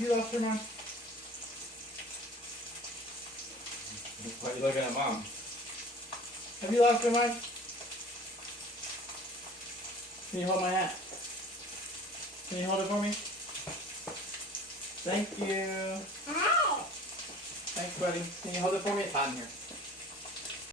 Have you lost your mind? Why are you looking at Mom? Have you lost your mind? Can you hold my hat? Can you hold it for me? Thank you. Thanks, buddy. Can you hold it for me? It's hot in here.